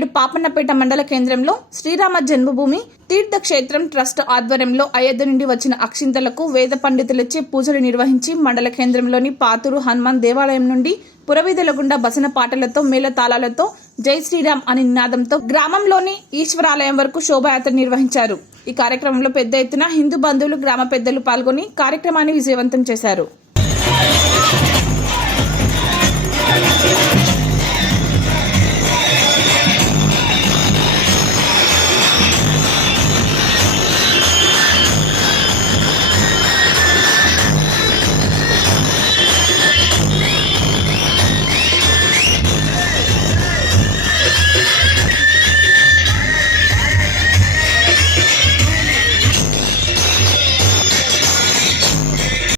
నేడు పాపన్నపేట మండల కేంద్రంలో శ్రీరామ జన్మభూమి తీర్థక్షేత్రం ట్రస్ట్ ఆధ్వర్యంలో అయోధ్య నుండి వచ్చిన అక్షింతలకు వేద పండితులచే పూజలు నిర్వహించి మండల కేంద్రంలోని పాతూరు హనుమాన్ దేవాలయం నుండి పురవీధుల గుండా బసన పాటలతో మేళతాళాలతో జై శ్రీరామ్ అని నినాదంతో గ్రామంలోని ఈశ్వరాలయం వరకు శోభాయాత్ర నిర్వహించారు. ఈ కార్యక్రమంలో పెద్ద ఎత్తున హిందూ బంధువులు, గ్రామ పెద్దలు పాల్గొని కార్యక్రమాన్ని విజయవంతం చేశారు.